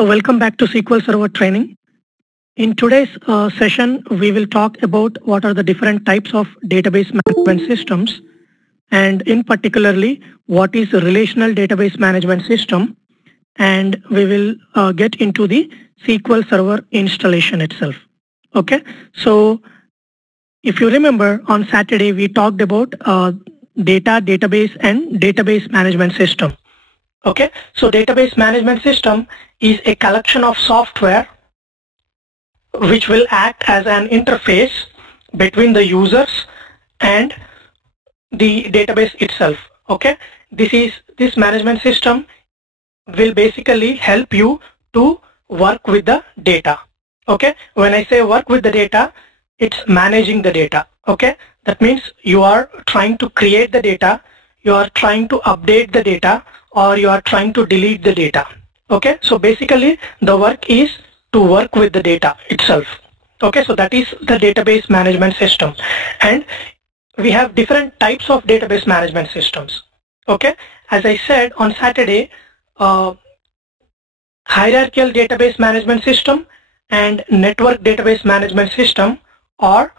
So welcome back to SQL Server training. In today's session, we will talk about what are the different types of database management systems, and in particularly what is a relational database management system, and we will get into the SQL Server installation itself. Okay, so if you remember, on Saturday we talked about database and database management system. Okay, so database management system is a collection of software which will act as an interface between the users and the database itself. Okay, this management system will basically help you to work with the data. Okay, when I say work with the data, it's managing the data. Okay, that means you are trying to create the data, you are trying to update the data, or you are trying to delete the data. Okay, so basically the work is to work with the data itself. Okay, so that is the database management system, and we have different types of database management systems. Okay, as I said on Saturday, hierarchical database management system and network database management system are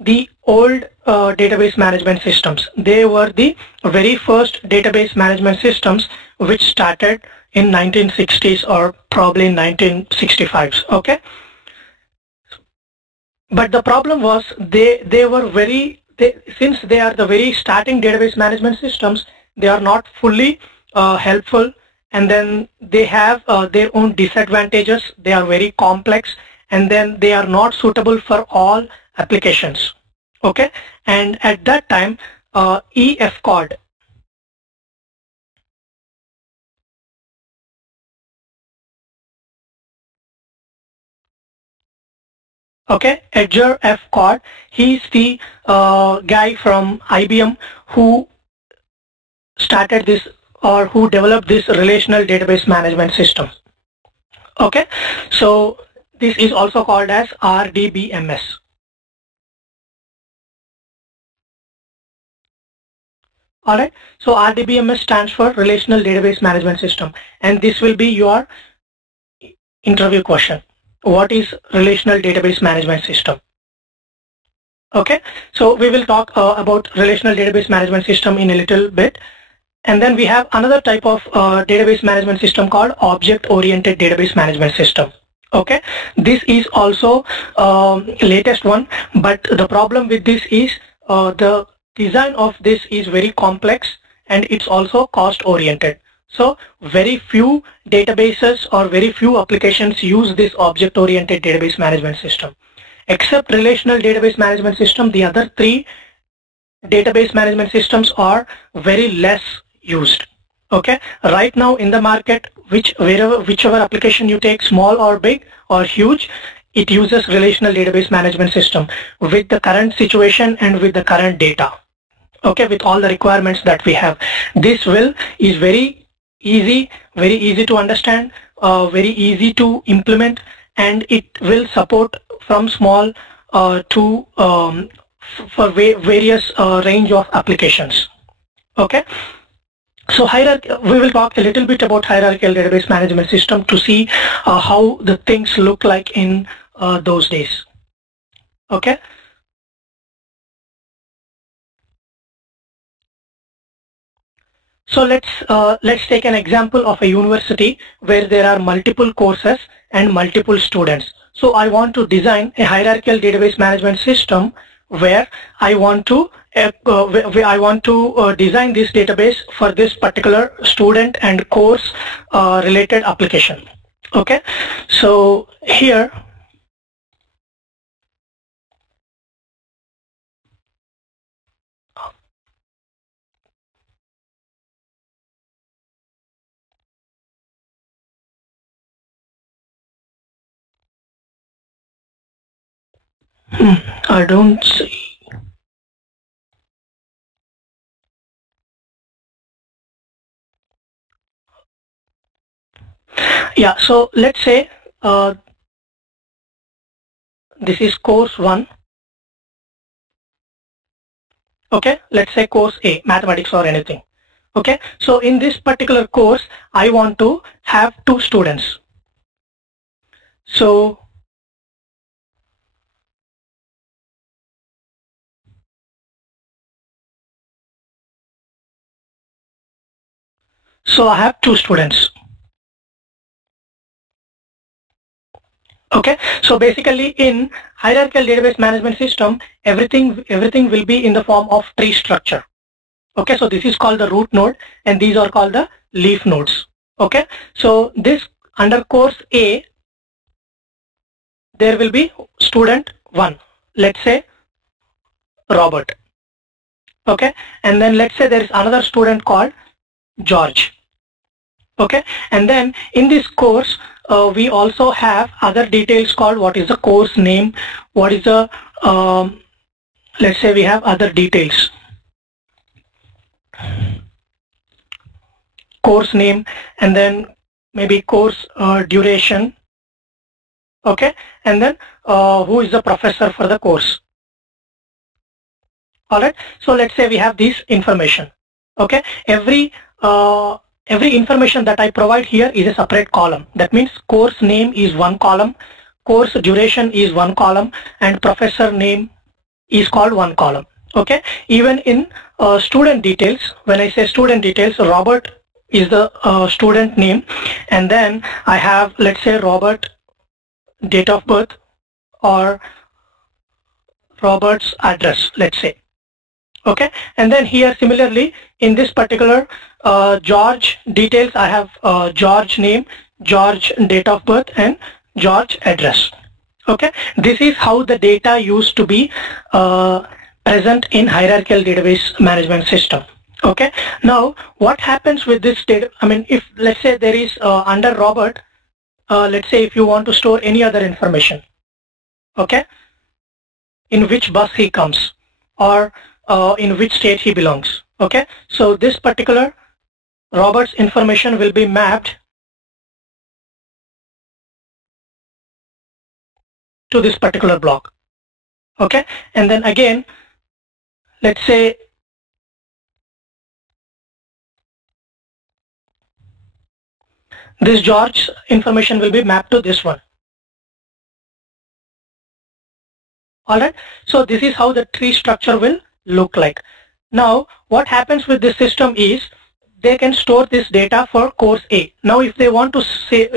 the old database management systems. They were the very first database management systems which started in 1960s or probably in 1965s. Okay, but the problem was since they are the very starting database management systems, they are not fully helpful, and then they have their own disadvantages. They are very complex, and then they are not suitable for all applications. Okay, and at that time EFCOD, okay, Edgar F. Cod, he's the guy from IBM who started this, or who developed this relational database management system. Okay, so this is also called as RDBMS. Alright, so RDBMS stands for Relational Database Management System, and this will be your interview question. What is Relational Database Management System? Okay, so we will talk about Relational Database Management System in a little bit, and then we have another type of database management system called Object-Oriented Database Management System. Okay, this is also latest one, but the problem with this is the design of this is very complex, and it's also cost oriented. So very few databases or very few applications use this object oriented database management system. Except relational database management system, the other three database management systems are very less used. Okay, right now in the market, whichever application you take, small or big or huge, it uses relational database management system with the current situation and with the current data. Okay, with all the requirements that we have. This is very easy to understand, very easy to implement, and it will support from small to for various range of applications. Okay, so we will talk a little bit about hierarchical database management system to see how the things look like in those days. Okay. So let's take an example of a university where there are multiple courses and multiple students. So I want to design a hierarchical database management system where I want to design this database for this particular student and course related application. Okay, so here I don't see. Yeah, so let's say this is course 1. Okay, let's say course A, mathematics or anything. Okay, so in this particular course, I want to have 2 students. So I have 2 students. Okay, so basically in hierarchical database management system, everything will be in the form of tree structure. Okay, so this is called the root node and these are called the leaf nodes. Okay, so this under course A, there will be student 1, let's say Robert. Okay, and then let's say there is another student called George. Okay, and then in this course we also have other details called what is the course name, what is the let's say we have other details, course name, and then maybe course duration. Okay, and then who is the professor for the course. Alright, so let's say we have this information. Okay, every information that I provide here is a separate column. That means course name is one column, course duration is one column, and professor name is called one column. Okay, even in student details, when I say student details, Robert is the student name, and then I have, let's say, Robert date of birth or Robert's address, let's say. Okay, and then here similarly in this particular George details, I have George name, George date of birth, and George address. Okay, this is how the data used to be present in hierarchical database management system. Okay, now what happens with this data? I mean, if let's say there is under Robert, let's say if you want to store any other information, okay, in which bus he comes or in which state he belongs. Okay, so this particular Robert's information will be mapped to this particular block. Okay, and then again, let's say this George's information will be mapped to this one. Alright, so this is how the tree structure will look like. Now what happens with this system is they can store this data for course A. Now if they want to save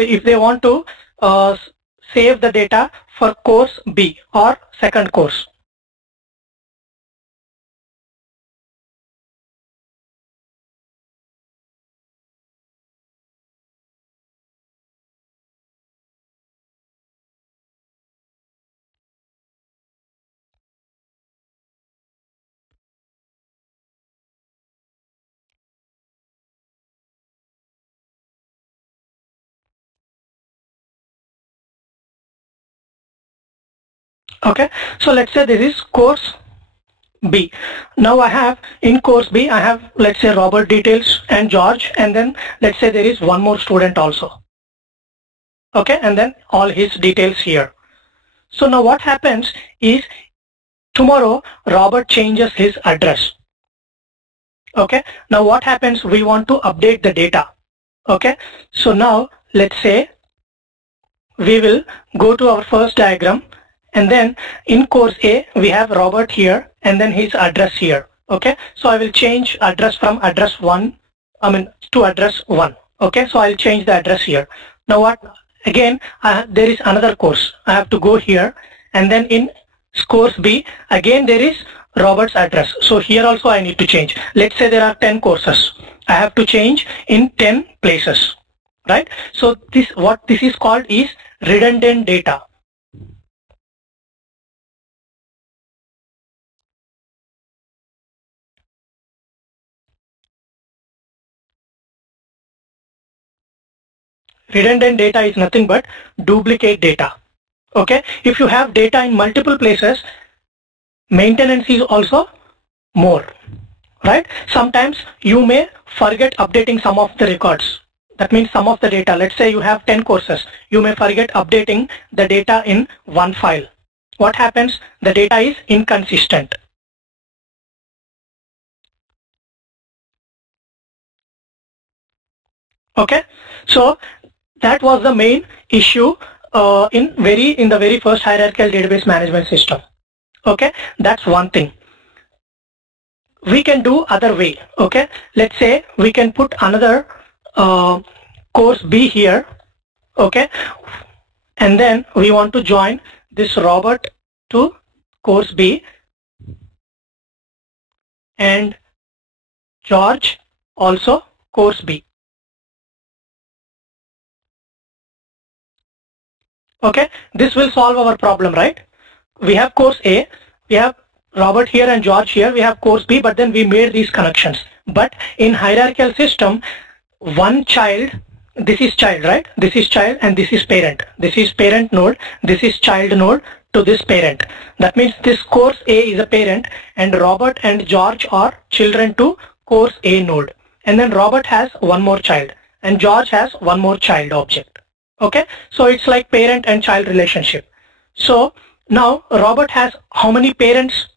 the data for course B or second course, okay, so let's say this is course B. Now I have in course B, I have, let's say, Robert details and George, and then let's say there is one more student also. Okay, and then all his details here. So now what happens is tomorrow Robert changes his address. Okay, now what happens, we want to update the data. Okay, so now let's say we will go to our first diagram, and then in course A we have Robert here and then his address here. Okay, so I will change address from address 1 to address 1. Okay, so I'll change the address here. Now what, again there is another course, I have to go here, and then in course B again there is Robert's address. So here also I need to change. Let's say there are 10 courses, I have to change in 10 places, right? So what this is called is redundant data. Redundant data is nothing but duplicate data. Okay, if you have data in multiple places, maintenance is also more, right? Sometimes you may forget updating some of the records. That means some of the data, let's say you have 10 courses, you may forget updating the data in one file. What happens? The data is inconsistent. Okay, so that was the main issue in the very first hierarchical database management system. Okay, that's one thing. We can do other way. Okay, let's say we can put another course B here. Okay, and then we want to join this Robert to course B and George also course B. Okay, this will solve our problem, right? We have course A, we have Robert here and George here, we have course B, but then we made these connections. But in hierarchical system, one child, this is child, right? This is child and this is parent. This is parent node, this is child node to this parent. That means this course A is a parent and Robert and George are children to course A node. And then Robert has one more child and George has one more child object. Okay, so it's like parent and child relationship. So now Robert has how many parents?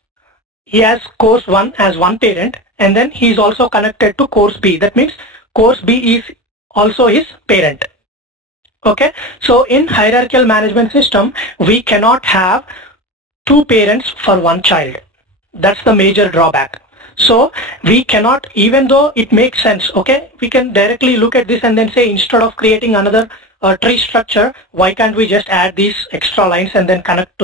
He has course 1 as one parent and then he is also connected to course B. That means course B is also his parent. Okay, so in hierarchical management system, we cannot have two parents for one child. That's the major drawback. So we cannot, even though it makes sense, okay, we can directly look at this and then say, instead of creating another tree structure, why can't we just add these extra lines and then connect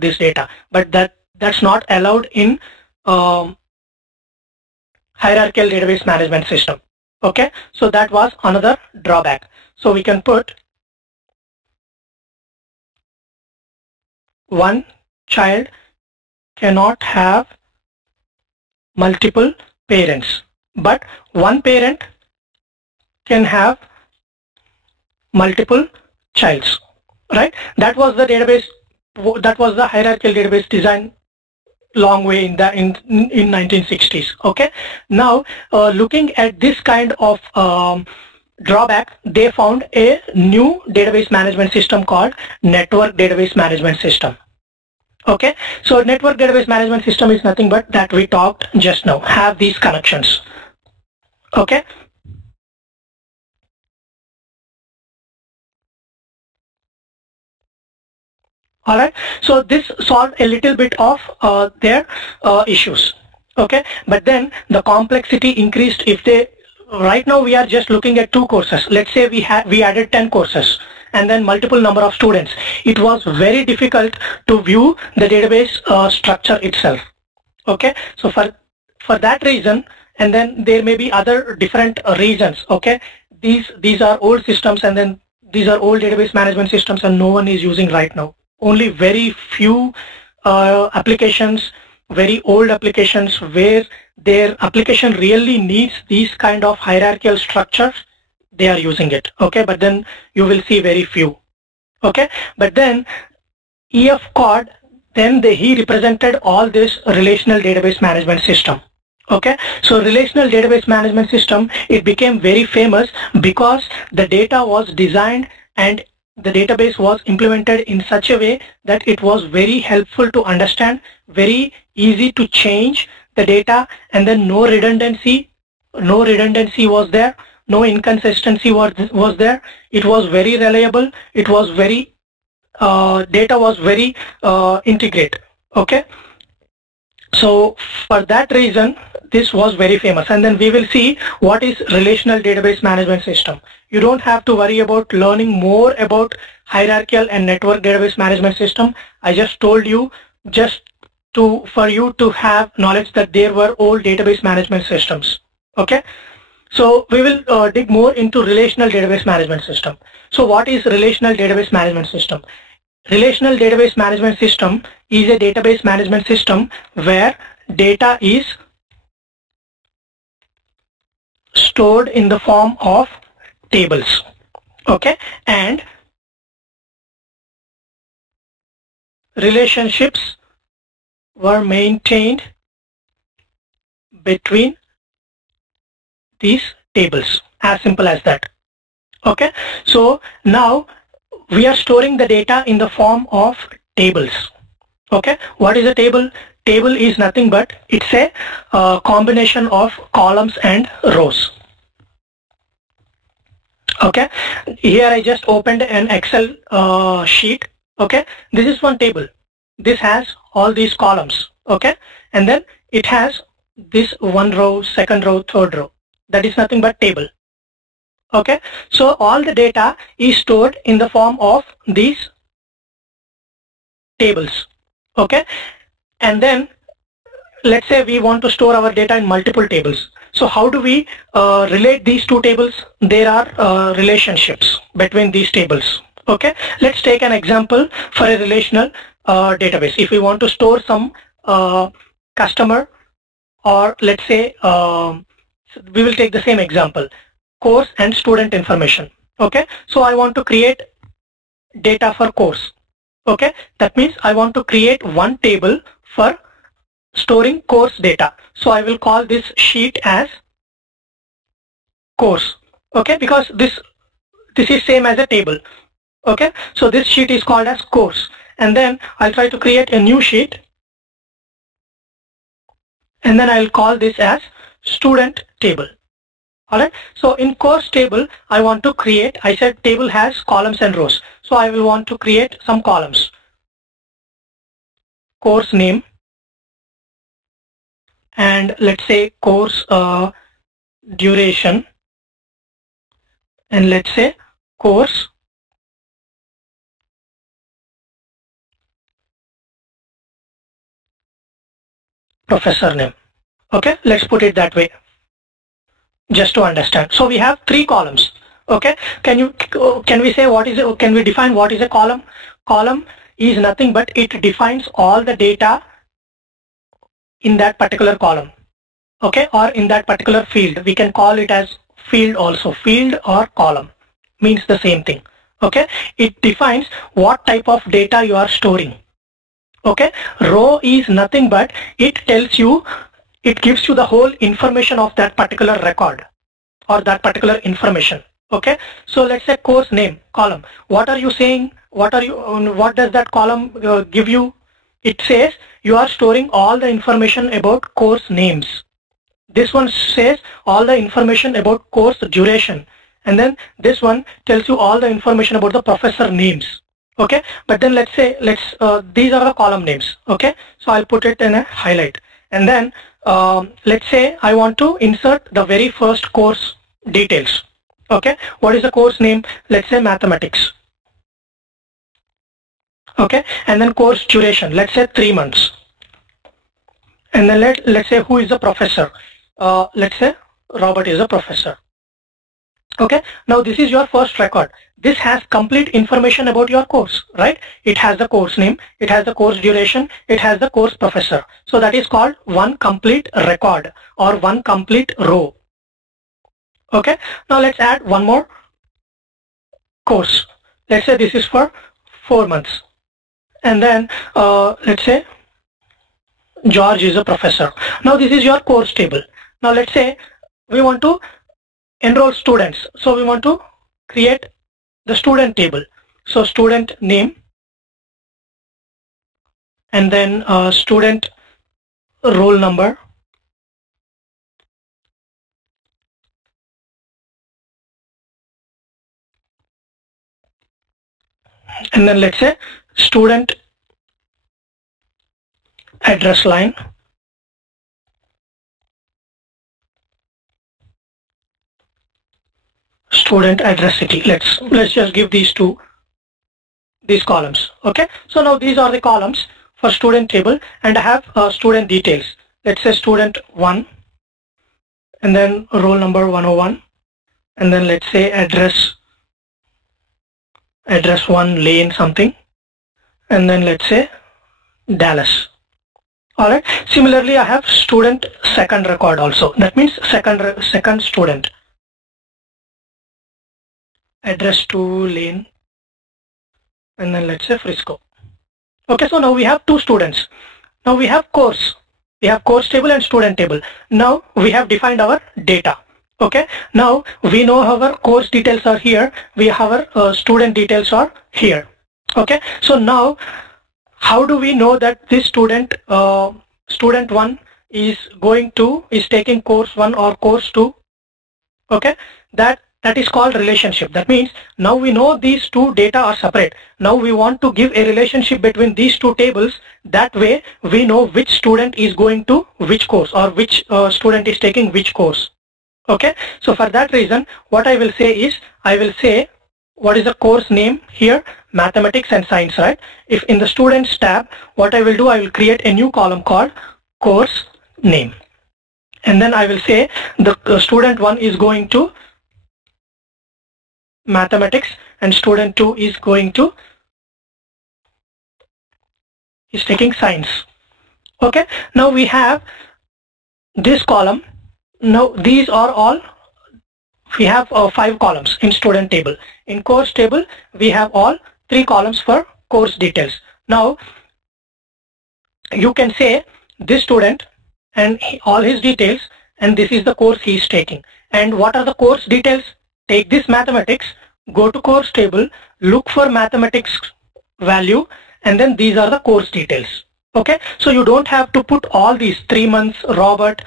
this data? But that's not allowed in hierarchical database management system. Okay, so that was another drawback. So we can put one child cannot have multiple parents, but one parent can have multiple childs, right? That was the database, that was the hierarchical database design long way in 1960s. Okay, now looking at this kind of drawback, they found a new database management system called Network Database Management System. Okay, so Network Database Management System is nothing but that we talked just now, have these connections. Okay, alright, so this solved a little bit of their issues. Okay, but then the complexity increased. If they, right now we are just looking at 2 courses. Let's say we added 10 courses and then multiple number of students. It was very difficult to view the database structure itself. Okay, so for that reason, and then there may be other different reasons. Okay, these are old systems and then these are old database management systems and no one is using right now. Only very few applications, very old applications where their application really needs these kind of hierarchical structures, they are using it. Okay, but then you will see very few. Okay, but then EF Cod, then he represented all this relational database management system. Okay, so relational database management system, it became very famous because the data was designed and the database was implemented in such a way that it was very helpful to understand, very easy to change the data, and then no redundancy was there, no inconsistency was there. It was very reliable. It was very data was very integrate. Okay, so for that reason this was very famous. And then we will see what is relational database management system. You don't have to worry about learning more about hierarchical and network database management system. I just told you just for you to have knowledge that there were old database management systems. Okay, so we will dig more into relational database management system. So what is relational database management system? Relational database management system is a database management system where data is stored in the form of tables. Okay, and relationships were maintained between these tables, as simple as that. Okay, so now we are storing the data in the form of tables. Okay, what is a table? Table is nothing but it's a combination of columns and rows. Okay, here I just opened an Excel sheet. Okay, this is one table. This has all these columns. Okay, and then it has this one row, second row, third row. That is nothing but table. Okay, so all the data is stored in the form of these tables. Okay, and then let's say we want to store our data in multiple tables. So how do we relate these two tables? There are relationships between these tables. Okay, let's take an example for a relational database. If we want to store some customer, or let's say we will take the same example, course and student information. Okay, so I want to create data for course. Okay, that means I want to create one table for storing course data. So I will call this sheet as course. Okay, because this is same as a table. Okay, so this sheet is called as course, and then I'll try to create a new sheet, and then I'll call this as student table. Alright, so in course table I want to create, I said table has columns and rows, so I will want to create some columns. Course name, and let's say course duration, and let's say course professor name. Okay, let's put it that way just to understand. So we have three columns. Okay, can we say what is can we define what is a column? Column is nothing but it defines all the data in that particular column. Okay, or in that particular field. We can call it as field also. Field or column means the same thing. Okay, it defines what type of data you are storing. Okay, row is nothing but it tells you, it gives you the whole information of that particular record or that particular information. Okay, so let's say course name, column. What are you saying? What does that column give you? It says you are storing all the information about course names. This one says all the information about course duration, and then this one tells you all the information about the professor names. Okay, but then let's say these are the column names. Okay, so I'll put it in a highlight, and then let's say I want to insert the very first course details. Okay, what is the course name? Let's say mathematics. Okay, and then course duration, let's say 3 months, and then let's say who is the professor. Let's say Robert is a professor. Okay, now this is your first record. This has complete information about your course, right? It has the course name, it has the course duration, it has the course professor. So that is called one complete record or one complete row. Okay, now let's add one more course. Let's say this is for 4 months, and then let's say George is a professor. Now this is your course table. Now let's say we want to enroll students, so we want to create the student table. So student name, and then student roll number, and then let's say student address line, student address city. Let's just give these columns. Okay, so now these are the columns for student table, and I have student details. Let's say student 1, and then roll number 101, and then let's say address 1 lane something, and then let's say Dallas. Alright, similarly I have student second record also. That means second student, address 2 lane, and then let's say Frisco. Okay, so now we have 2 students. Now we have course. We have course table and student table. Now we have defined our data. Okay, now we know our course details are here, we have our student details are here. Okay, so now how do we know that this student 1 is taking course 1 or course 2? Okay, that That is called relationship. That means now we know these two data are separate. Now we want to give a relationship between these two tables. That way we know which student is going to which course, or which student is taking which course. Okay, so for that reason what I will say is, I will say what is the course name here, mathematics and science, right? If in the students tab, what I will do, I will create a new column called course name, and then I will say the student 1 is going to mathematics and student 2 is taking science. Okay, now we have this column. Now these are all, we have 5 columns in student table. In course table we have all 3 columns for course details. Now you can say this student and all his details, and this is the course he is taking. And what are the course details? Take this mathematics, go to course table, look for mathematics value, and then these are the course details. Okay, so you don't have to put all these 3 months, Robert,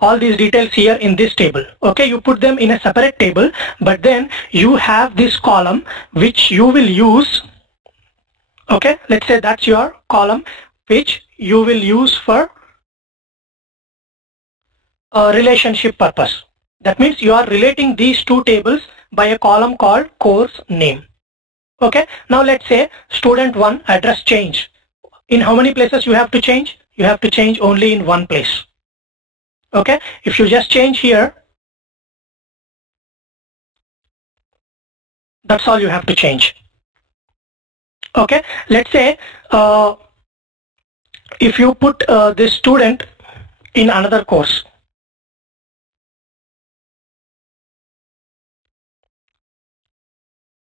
all these details here in this table. Okay, you put them in a separate table, but then you have this column which you will use. Okay, let's say that's your column which you will use for a relationship purpose. That means you are relating these two tables by a column called course name. Okay, now let's say student 1 address change. In how many places you have to change? You have to change only in one place. Okay, if you just change here, that's all you have to change. Okay, let's say if you put this student in another course,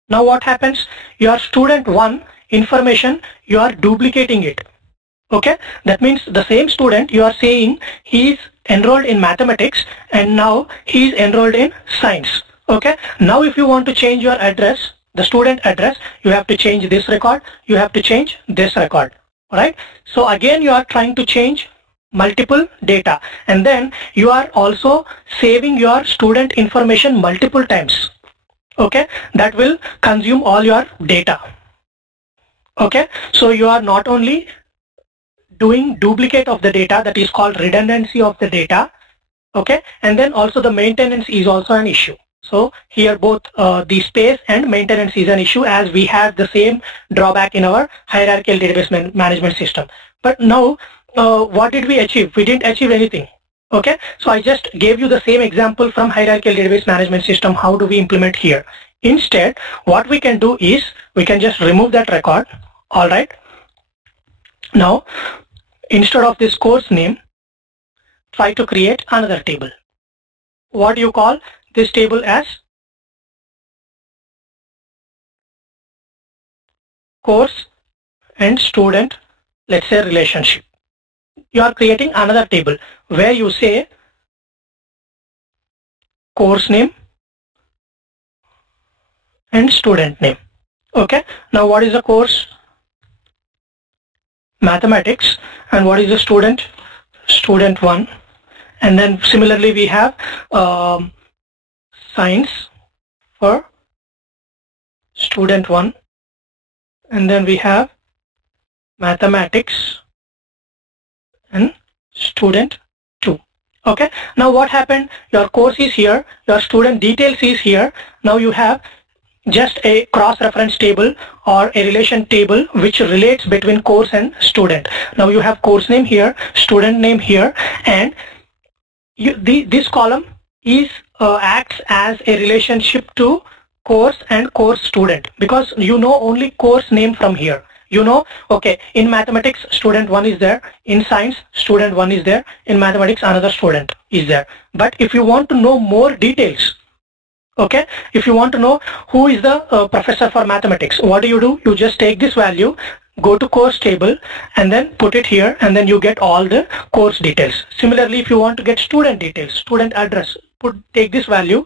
now what happens? Your student 1 information, you are duplicating it. Okay, that means the same student, you are saying he is enrolled in mathematics and now he is enrolled in science. Okay, now if you want to change your address, the student address, you have to change this record, you have to change this record. Alright, so again you are trying to change multiple data, and then you are also saving your student information multiple times. Okay, that will consume all your data. Okay, so you are not only doing duplicate of the data, that is called redundancy of the data. Okay, and then also the maintenance is also an issue. So here both the space and maintenance is an issue, as we have the same drawback in our hierarchical database management system. But now what did we achieve? We didn't achieve anything. Okay, so I just gave you the same example from hierarchical database management system. How do we implement here? Instead, what we can do is we can just remove that record. Alright, now instead of this course name, try to create another table. What do you call this table? As course and student, let's say relationship. You are creating another table where you say course name and student name. Okay, now what is the course? Mathematics. And what is the student? Student 1. And then similarly we have science for student 1, and then we have mathematics and student 2. Okay, now what happened? Your course is here, your student details is here. Now you have just a cross-reference table or a relation table which relates between course and student. Now you have course name here, student name here, and this column is acts as a relationship to course and course student, because you know only course name from here. You know, okay, in mathematics student 1 is there, in science student 1 is there, in mathematics another student is there. But if you want to know more details, okay, if you want to know who is the professor for mathematics, what do? You just take this value, go to course table and then put it here, and then you get all the course details. Similarly, if you want to get student details, student address, take this value,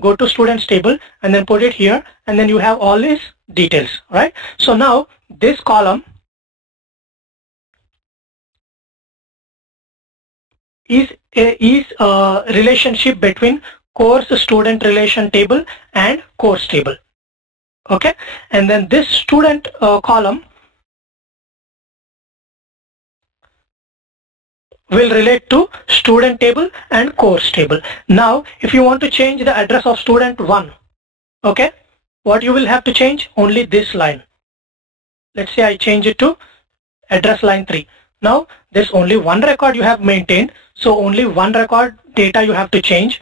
go to students table and then put it here, and then you have all these details, right? So now this column is a relationship between course student relation table and course table. Okay, and then this student column will relate to student table and course table. Now if you want to change the address of student 1, okay, what you will have to change? Only this line. Let's say I change it to address line 3. Now there's only one record you have maintained, so only one record data you have to change,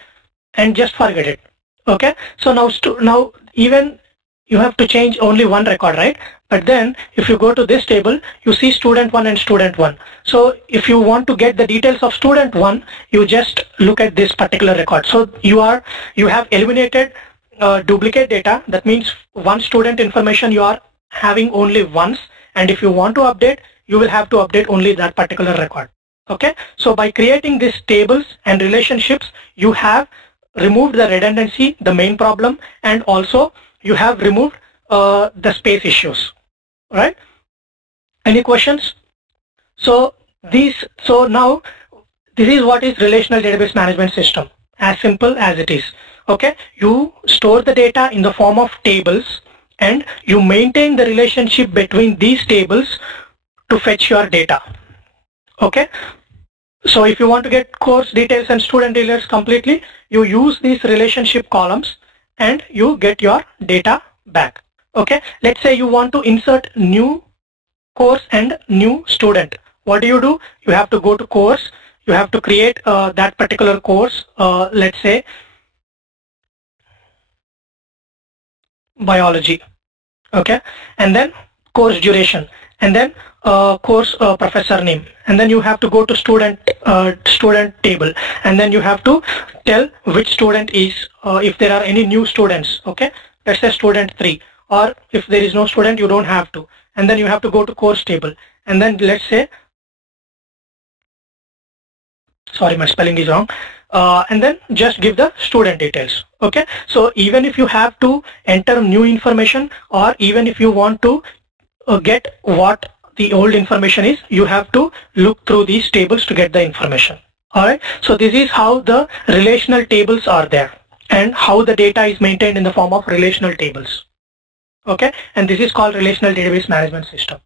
and just forget it. Okay, so now even you have to change only one record, right? But then if you go to this table, you see student 1 and student 1. So if you want to get the details of student 1, you just look at this particular record. So you have eliminated duplicate data. That means one student information you are having only once, and if you want to update, you will have to update only that particular record. Okay, so by creating these tables and relationships, you have removed the redundancy, the main problem, and also you have removed the space issues, right? Any questions? So now this is what is Relational Database Management System, as simple as it is. Okay, you store the data in the form of tables and you maintain the relationship between these tables to fetch your data. Okay, so if you want to get course details and student details completely, you use these relationship columns and you get your data back. Okay, let's say you want to insert new course and new student. What do? You have to go to course, you have to create that particular course, let's say biology. Okay, and then course duration, and then course professor name, and then you have to go to student table, and then you have to tell which student is, if there are any new students. Okay, let's say student 3, or if there is no student, you don't have to, and then you have to go to course table, and then let's say, sorry, my spelling is wrong, and then just give the student details. Okay, so even if you have to enter new information, or even if you want to get what the old information is, you have to look through these tables to get the information. Alright, so this is how the relational tables are there and how the data is maintained in the form of relational tables. Okay, and this is called Relational Database Management System.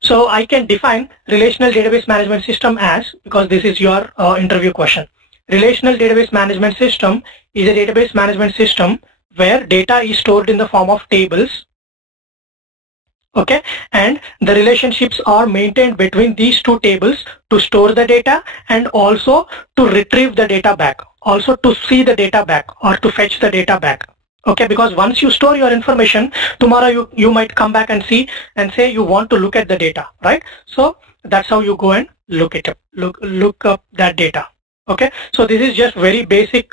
So I can define Relational Database Management System as, because this is your interview question, Relational Database Management System is a database management system where data is stored in the form of tables. Okay, and the relationships are maintained between these two tables to store the data and also to retrieve the data back, also to see the data back or to fetch the data back. Okay, because once you store your information, tomorrow you might come back and see and say you want to look at the data, right? So that's how you go and look it up, look up that data. Okay, so this is just very basic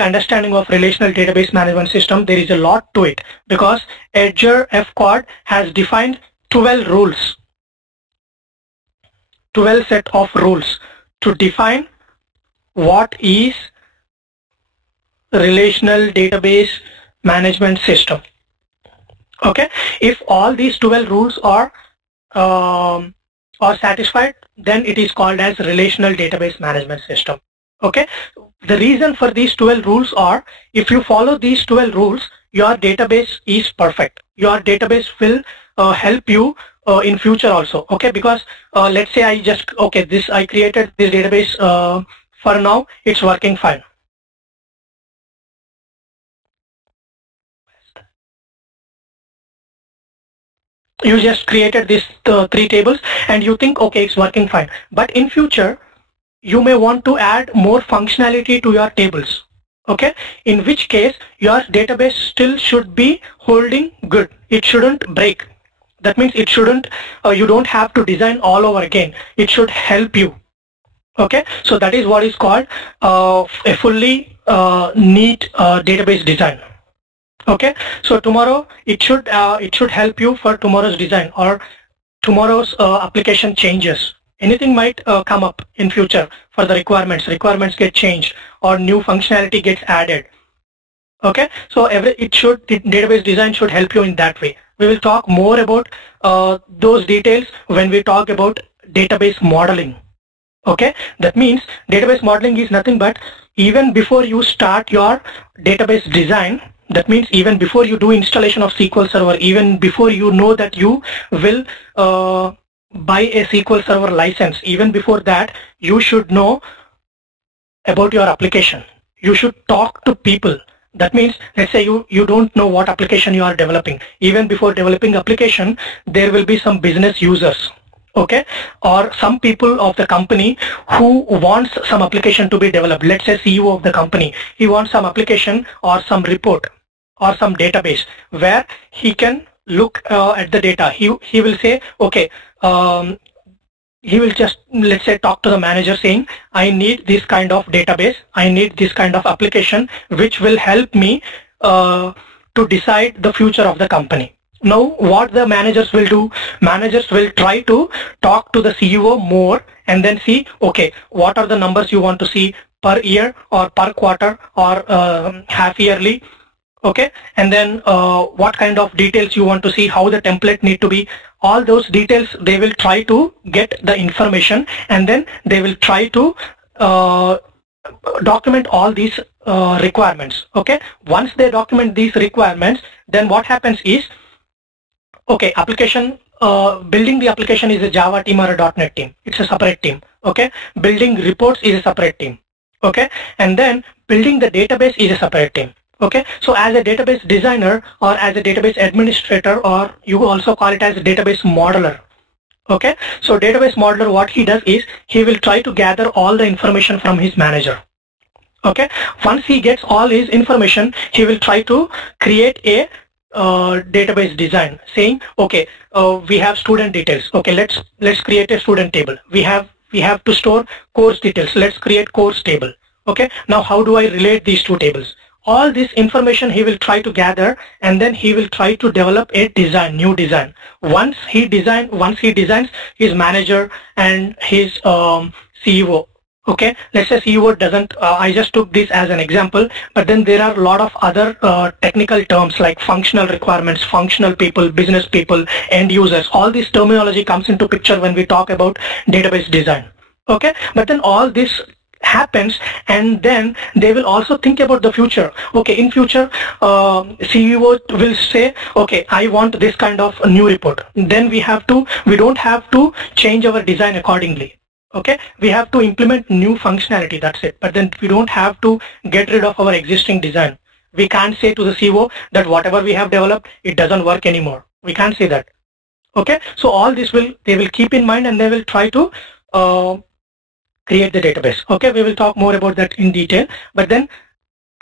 understanding of Relational Database Management System. There is a lot to it because Edgar F. Quad has defined 12 rules, 12 set of rules to define what is Relational Database Management System. Okay, if all these 12 rules are satisfied, then it is called as Relational Database Management System. Okay, the reason for these 12 rules are, if you follow these 12 rules, your database is perfect. Your database will help you in future also. Okay, because let's say I created this database, for now it's working fine. You just created these 3 tables and you think, okay, it's working fine. But in future, you may want to add more functionality to your tables. Okay, in which case your database still should be holding good. It shouldn't break. That means it shouldn't, you don't have to design all over again. It should help you. Okay, so that is what is called a fully neat database design. Okay, so tomorrow it should help you for tomorrow's design or tomorrow's application changes. Anything might come up in future for the requirements get changed or new functionality gets added. Okay, so database design should help you in that way. We will talk more about those details when we talk about database modeling. Okay, that means database modeling is nothing but even before you start your database design, that means even before you do installation of SQL Server, even before you know that you will buy a SQL Server license, even before that, you should know about your application. You should talk to people. That means, let's say you don't know what application you are developing. Even before developing application, there will be some business users, okay, or some people of the company who wants some application to be developed. Let's say CEO of the company, he wants some application or some report or some database where he can look at the data. He will say, okay, he will just, let's say, talk to the manager saying, I need this kind of database, I need this kind of application which will help me to decide the future of the company. Now what the managers will do, managers will try to talk to the CEO more and then see, okay, what are the numbers you want to see per year or per quarter or half yearly, okay, and then what kind of details you want to see, how the template need to be. All those details they will try to get the information, and then they will try to document all these requirements, okay. Once they document these requirements, then what happens is, okay, application building the application is a Java team or a .NET team. It's a separate team, okay. Building reports is a separate team, okay, and then building the database is a separate team. Okay, so as a database designer or as a database administrator, or you also call it as a database modeler. Okay, so database modeler, what he does is he will try to gather all the information from his manager. Okay, once he gets all his information, he will try to create a database design saying, okay, we have student details. Okay, let's create a student table. We have to store course details. Let's create course table. Okay, now how do I relate these two tables? All this information he will try to gather, and then he will try to develop a design, new design. Once he designs, his manager and his CEO, okay, let's say CEO doesn't, I just took this as an example, but then there are a lot of other technical terms like functional requirements, functional people, business people, end users. All this terminology comes into picture when we talk about database design, okay. But then all this happens, and then they will also think about the future. Okay, in future CEO will say, okay, I want this kind of a new report. Then we don't have to change our design accordingly. Okay, we have to implement new functionality, that's it. But then we don't have to get rid of our existing design. We can't say to the CEO that whatever we have developed, it doesn't work anymore. We can't say that. Okay, so all this they will keep in mind, and they will try to create the database. Okay, we will talk more about that in detail, but then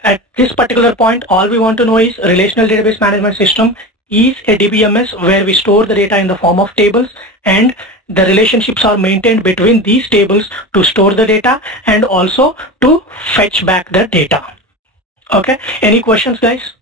at this particular point, all we want to know is Relational Database Management System is a DBMS where we store the data in the form of tables, and the relationships are maintained between these tables to store the data and also to fetch back the data. Okay, any questions, guys?